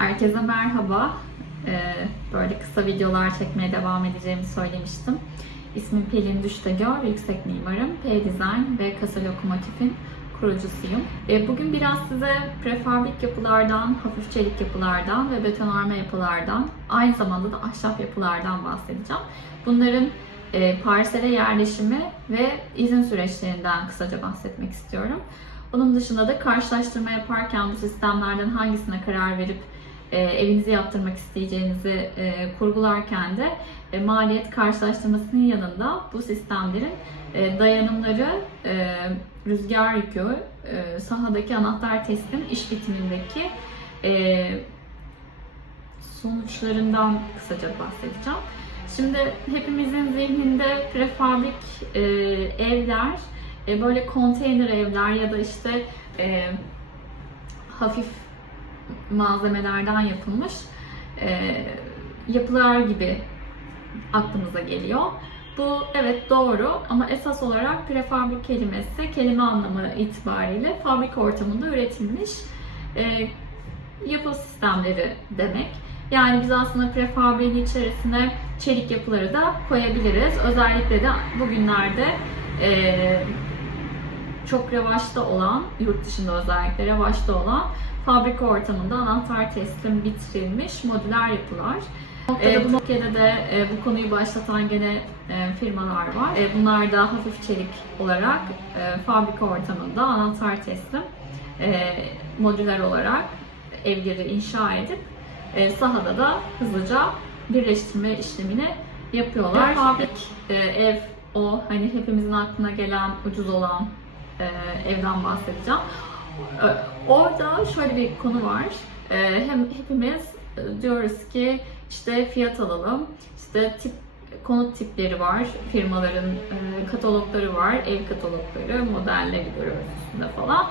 Herkese merhaba. Ee, böyle kısa videolar çekmeye devam edeceğimi söylemiştim. İsmim Pelin Düştegör, yüksek mimarım. P-Design ve Kasa Lokomotif'in kurucusuyum. Ee, bugün biraz size prefabrik yapılardan, hafif çelik yapılardan ve betonarme yapılardan, aynı zamanda da ahşap yapılardan bahsedeceğim. Bunların e, parsele yerleşimi ve izin süreçlerinden kısaca bahsetmek istiyorum. Onun dışında da karşılaştırma yaparken bu sistemlerden hangisine karar verip e, evinizi yaptırmak isteyeceğinizi e, kurgularken de e, maliyet karşılaştırmasının yanında bu sistemlerin e, dayanımları, e, rüzgar yükü, e, sahadaki anahtar teslim, iş bitimindeki e, sonuçlarından kısaca bahsedeceğim. Şimdi hepimizin zihninde prefabrik e, evler, e, böyle konteyner evler ya da işte e, hafif malzemelerden yapılmış e, yapılar gibi aklımıza geliyor. Bu evet doğru ama esas olarak prefabrik kelimesi kelime anlamı itibariyle fabrika ortamında üretilmiş e, yapı sistemleri demek. Yani biz aslında prefabriğin içerisine çelik yapıları da koyabiliriz. Özellikle de bugünlerde e, çok revaçta olan, yurt dışında özellikle revaçta olan fabrika ortamında anahtar teslim bitirilmiş modüler yapılar. E, bu Türkiye'de de e, bu konuyu başlatan gene e, firmalar var. E, bunlar da hafif çelik olarak e, fabrika ortamında anahtar teslim e, modüler olarak evleri inşa edip e, sahada da hızlıca birleştirme işlemini yapıyorlar. Fabrik e, ev o hani hepimizin aklına gelen ucuz olan e, evden bahsedeceğim. Orada şöyle bir konu var. E, hem hepimiz e, diyoruz ki işte fiyat alalım, işte tip konut tipleri var, firmaların e, katalogları var, ev katalogları, modelleri görüyoruz falan.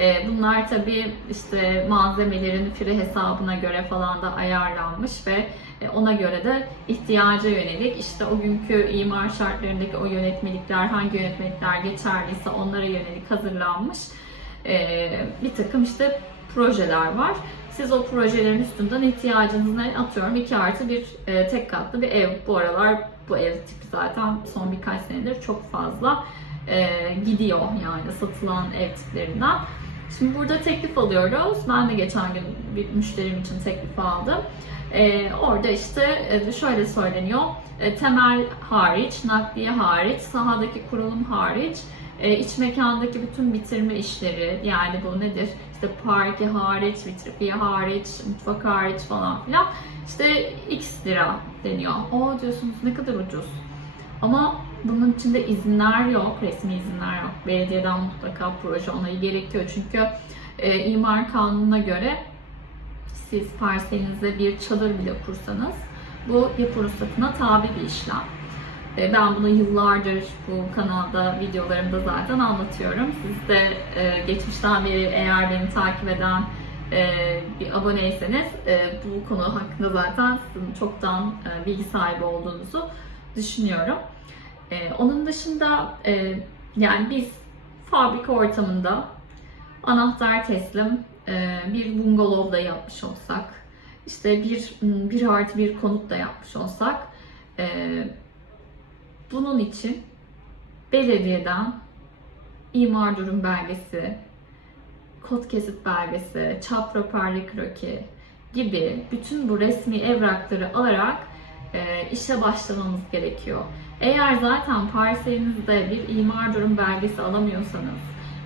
E, bunlar tabii işte malzemelerin fire hesabına göre falan da ayarlanmış ve e, ona göre de ihtiyaca yönelik işte o günkü imar şartlarındaki o yönetmelikler hangi yönetmelikler geçerliyse onlara yönelik hazırlanmış bir takım işte projeler var. Siz o projelerin üstünden ihtiyacınız ne atıyorum 2 artı bir e, tek katlı bir ev. Bu aralar bu ev tipi zaten son birkaç senedir çok fazla e, gidiyor yani satılan ev tiplerinden. Şimdi burada teklif alıyoruz. Ben de geçen gün bir müşterim için teklif aldım. Ee, orada işte e, şöyle söyleniyor. E, temel hariç, nakliye hariç, sahadaki kurulum hariç, e, iç mekandaki bütün bitirme işleri yani bu nedir? İşte parke hariç, vitrifiye hariç, mutfak hariç falan filan. İşte x lira deniyor. O diyorsunuz ne kadar ucuz. Ama bunun içinde izinler yok, resmi izinler yok. Belediyeden mutlaka proje onayı gerekiyor. Çünkü e, imar kanununa göre siz parselinizde bir çadır bile kursanız bu yapı ruhsatına tabi bir işlem. Ben bunu yıllardır bu kanalda videolarımda zaten anlatıyorum. Siz de e, geçmişten beri eğer beni takip eden e, bir aboneyseniz e, bu konu hakkında zaten sizin çoktan bilgi sahibi olduğunuzu düşünüyorum. Onun dışında yani biz fabrika ortamında anahtar teslim bir bungalov da yapmış olsak, işte bir bir artı bir konut da yapmış olsak, e, bunun için belediyeden imar durum belgesi, kod kesit belgesi, çap raporlu kroki gibi bütün bu resmi evrakları alarak e, işe başlamamız gerekiyor. Eğer zaten parselinizde bir imar durum belgesi alamıyorsanız,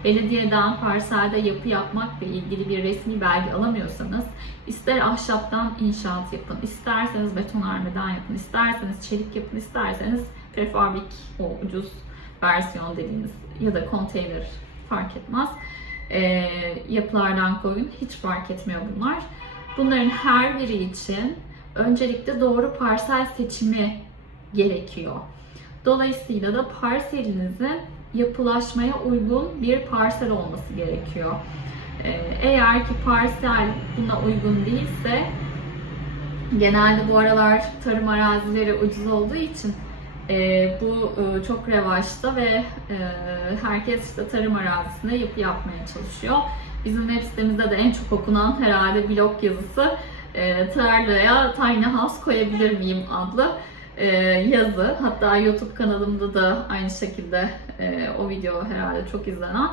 belediyeden parselde yapı yapmakla ilgili bir resmi belge alamıyorsanız, ister ahşaptan inşaat yapın, isterseniz betonarmeden yapın, isterseniz çelik yapın, isterseniz prefabrik o ucuz versiyon dediğimiz ya da konteyner fark etmez. E, yapılardan koyun. Hiç fark etmiyor bunlar. Bunların her biri için öncelikle doğru parsel seçimi gerekiyor. Dolayısıyla da parselinizin yapılaşmaya uygun bir parsel olması gerekiyor. Ee, eğer ki parsel buna uygun değilse genelde bu aralar tarım arazileri ucuz olduğu için e, bu e, çok revaçta ve e, herkes işte tarım arazisinde yapı yapmaya çalışıyor. Bizim web sitemizde de en çok okunan herhalde blog yazısı e, tarlaya tiny house koyabilir miyim adlı e, yazı. Hatta YouTube kanalımda da aynı şekilde e, o video herhalde çok izlenen.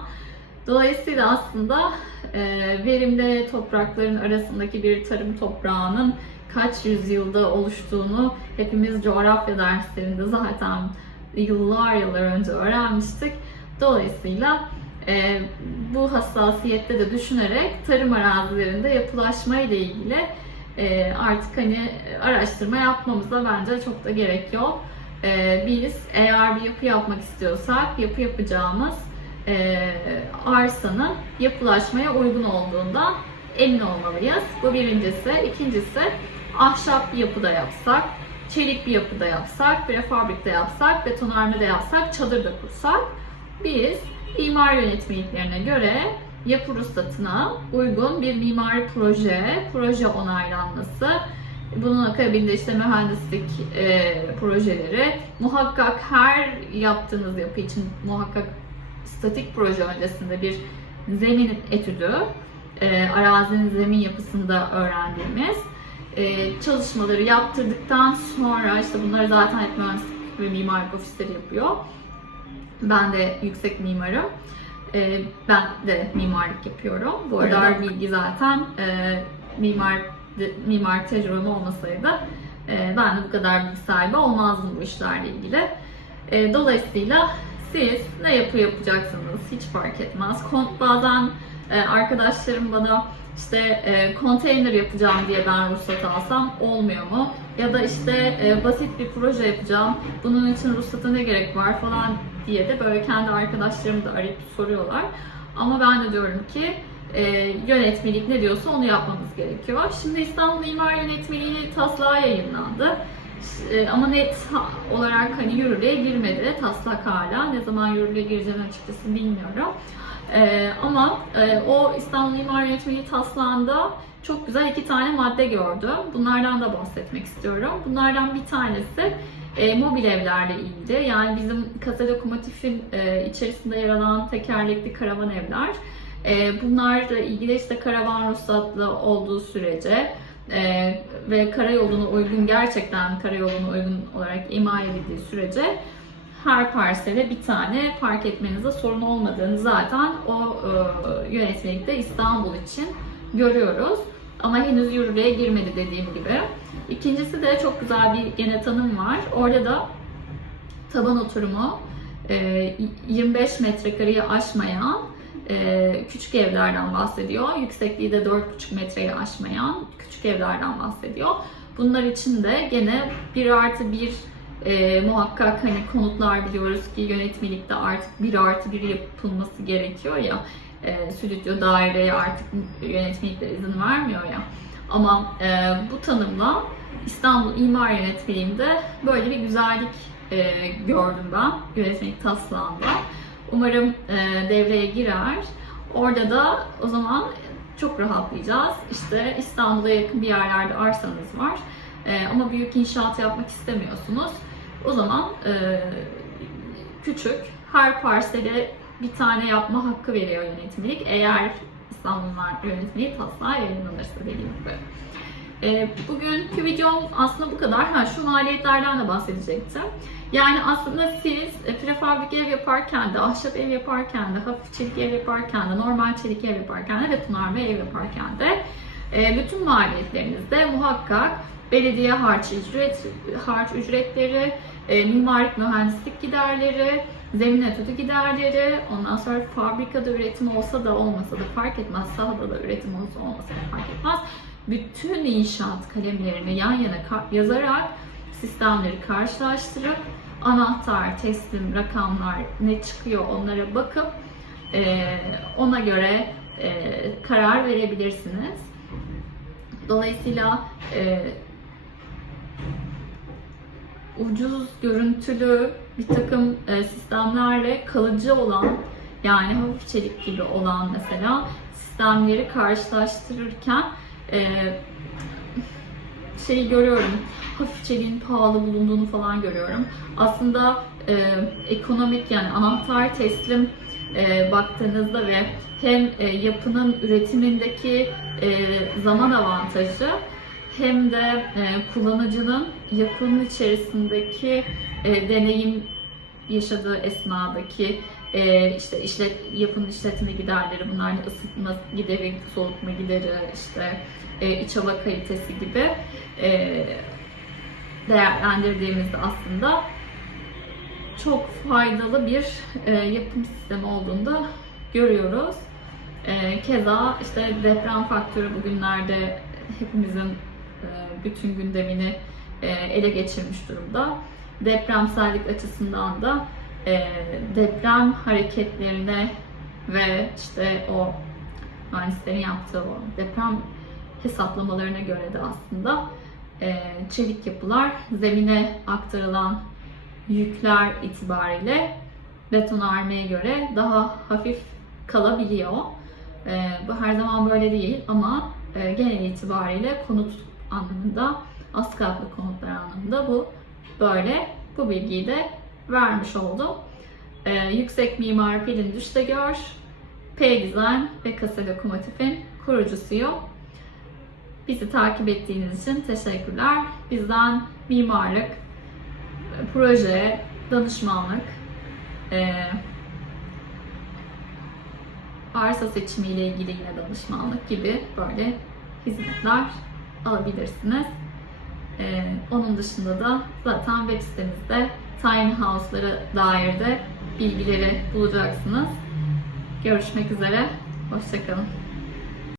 Dolayısıyla aslında e, verimli toprakların arasındaki bir tarım toprağının kaç yüzyılda oluştuğunu hepimiz coğrafya derslerinde zaten yıllar yıllar önce öğrenmiştik. Dolayısıyla e, bu hassasiyette de düşünerek tarım arazilerinde yapılaşma ile ilgili e, artık hani araştırma yapmamıza bence çok da gerek yok. E, biz eğer bir yapı yapmak istiyorsak yapı yapacağımız e, arsanın yapılaşmaya uygun olduğundan emin olmalıyız. Bu birincisi. İkincisi ahşap bir yapıda yapsak, çelik bir yapıda yapsak, prefabrikte yapsak, betonarmede yapsak, çadır da kursak biz imar yönetmeliklerine göre yapı ruhsatına uygun bir mimari proje, proje onaylanması, bunun akabinde işte mühendislik e, projeleri, muhakkak her yaptığınız yapı için muhakkak statik proje öncesinde bir zemin etüdü, e, arazinin zemin yapısında öğrendiğimiz e, çalışmaları yaptırdıktan sonra işte bunları zaten hep mühendislik ve mimarlık ofisleri yapıyor. Ben de yüksek mimarım. E, ben de mimarlık yapıyorum. Bu kadar bilgi zaten e, mimar mimar tecrübem olmasaydı e, ben de bu kadar bilgi sahibi olmazdım bu işlerle ilgili. E, dolayısıyla siz ne yapı yapacaksınız hiç fark etmez. Kon- Bazen e, arkadaşlarım bana işte e, konteyner yapacağım diye ben ruhsat alsam olmuyor mu? Ya da işte e, basit bir proje yapacağım. Bunun için ruhsata ne gerek var falan diye de böyle kendi arkadaşlarım da arayıp soruyorlar. Ama ben de diyorum ki e, yönetmelik ne diyorsa onu yapmamız gerekiyor. Şimdi İstanbul İmar Yönetmeliği taslağı yayınlandı. E, ama net olarak hani yürürlüğe girmedi taslak hala. Ne zaman yürürlüğe gireceğini açıkçası bilmiyorum. E, ama e, o İstanbul İmar Yönetmeliği taslağında çok güzel iki tane madde gördüm. Bunlardan da bahsetmek istiyorum. Bunlardan bir tanesi e, mobil evlerle ilgili. Yani bizim kasa lokomotifin e, içerisinde yer alan tekerlekli karavan evler. E, bunlarla ilgili işte karavan ruhsatlı olduğu sürece e, ve karayoluna uygun gerçekten karayoluna uygun olarak imal edildiği sürece her parsele bir tane park etmenize sorun olmadığını zaten o e, yönetmelikte İstanbul için görüyoruz. Ama henüz yürürlüğe girmedi dediğim gibi. İkincisi de çok güzel bir gene tanım var. Orada da taban oturumu e, 25 metrekareyi aşmayan e, küçük evlerden bahsediyor. Yüksekliği de 4,5 metreyi aşmayan küçük evlerden bahsediyor. Bunlar için de gene 1 artı 1 e, muhakkak hani konutlar biliyoruz ki yönetmelikte artık 1 artı 1 yapılması gerekiyor ya. E, stüdyo daireye artık yönetmelikler izin vermiyor ya. Ama e, bu tanımla İstanbul İmar Yönetmeliğinde böyle bir güzellik e, gördüm ben yönetmelik taslağında. Umarım e, devreye girer. Orada da o zaman çok rahatlayacağız. İşte İstanbul'a yakın bir yerlerde arsanız var. E, ama büyük inşaat yapmak istemiyorsunuz. O zaman e, küçük her parsele bir tane yapma hakkı veriyor yönetmelik. Eğer İstanbul İmar Yönetmeliği taslağı yayınlanırsa dediğim gibi. E, bugünkü videom aslında bu kadar. Ha, şu maliyetlerden de bahsedecektim. Yani aslında siz e, prefabrik ev yaparken de, ahşap ev yaparken de, hafif çelik ev yaparken de, normal çelik ev yaparken de, betonarme ev yaparken de e, bütün maliyetlerinizde muhakkak belediye harç ücret, harç ücretleri, e, mimarlık mühendislik giderleri, zemin etüdü giderleri, ondan sonra fabrikada üretim olsa da olmasa da fark etmez, sahada da üretim olsa olmasa da fark etmez. Bütün inşaat kalemlerini yan yana yazarak sistemleri karşılaştırıp anahtar, teslim, rakamlar ne çıkıyor onlara bakıp e, ona göre e, karar verebilirsiniz. Dolayısıyla e, ucuz görüntülü bir takım e, sistemlerle kalıcı olan yani hafif çelik gibi olan mesela sistemleri karşılaştırırken e, şeyi görüyorum hafif çeliğin pahalı bulunduğunu falan görüyorum. Aslında e, ekonomik yani anahtar teslim e, baktığınızda ve hem e, yapının üretimindeki e, zaman avantajı hem de e, kullanıcının yapının içerisindeki e, deneyim yaşadığı esnadaki e, işte işlet, yapının işletme giderleri, bunlar ısıtma gideri, soğutma gideri, işte e, iç hava kalitesi gibi e, değerlendirdiğimizde aslında çok faydalı bir e, yapım sistemi olduğunu da görüyoruz. E, keza işte deprem faktörü bugünlerde hepimizin bütün gündemini e, ele geçirmiş durumda. Depremsellik açısından da e, deprem hareketlerine ve işte o mühendislerin yaptığı o deprem hesaplamalarına göre de aslında e, çelik yapılar zemine aktarılan yükler itibariyle betonarmeye göre daha hafif kalabiliyor. E, bu her zaman böyle değil ama e, genel itibariyle konut anlamında, az katlı konutlar anlamında bu böyle. Bu bilgiyi de vermiş oldum. E, yüksek Mimar Pelin Düştegör, P Design ve Kasa Lokomotif'in kurucusuyum. Bizi takip ettiğiniz için teşekkürler. Bizden mimarlık, proje, danışmanlık, e, arsa seçimiyle ilgili yine danışmanlık gibi böyle hizmetler alabilirsiniz. E, onun dışında da zaten web sitemizde tiny house'lara dair de bilgileri bulacaksınız. Görüşmek üzere. Hoşçakalın.